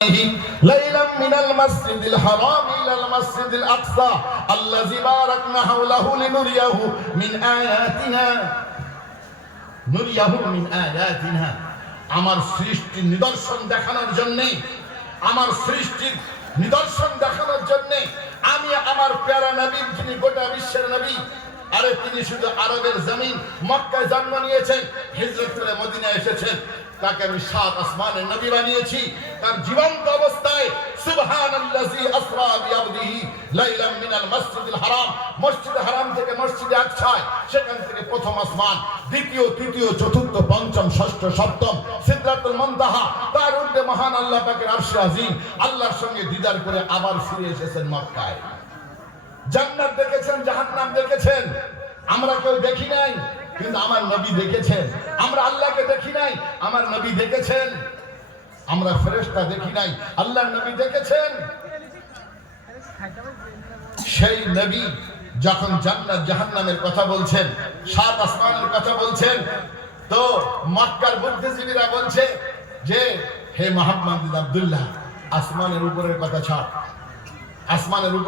ليلا من المسجد الحرام إلى المسجد الأقصى الذي باركنا حوله لنريه من آياتنا আমার সৃষ্টির নিদর্শন দেখানোর জন্য আমি আমার প্যারা নবী যিনি গোটা বিশ্বের নবী আরে তিনি শুধু আরবের জমিন মক্কায় জন্ম নিয়েছেন হিজরত করে মদিনায় এসেছেন তাকে আমি সাত আসমানের নবী বানিয়েছি তার জীবন্ত অবস্থায় সুবহানাল্লাযী আসরা বিআবদিহি লাইলাম মিনাল মাসজিদিল হারাম মসজিদে হারাম থেকে মসজিদে আকসা সেখান থেকে প্রথম আসমান দ্বিতীয় তৃতীয় চতুর্থ পঞ্চম ষষ্ঠ সপ্তম সিদরাতুল মুনতাহা তার ঊর্ধ্বে মহান আল্লাহ পাকের আরশে আজিম আল্লাহর সঙ্গে দিদার করে আবার ফিরে এসেছেন মক্কায় জান্নাত দেখেছেন জাহান্নাম দেখেছেন আমরা কেউ দেখি নাই কিন্তু আমার নবী দেখেছেন আমরা আল্লাহকে দেখি নাই আমার নবী দেখেছেন আমরা ফেরেশতা দেখি নাই আল্লাহর নবী দেখেছেন সেই নবী যখন জান্নাত জাহান্নামের কথা বলছেন সাত আসমানের কথা বলছেন তো মক্কার বুদ্ধিজীবীরা বলছে যে হে মুহাম্মদ বিন আব্দুল্লাহ আসমানের উপরের কথা ছাড় আসমানের উপর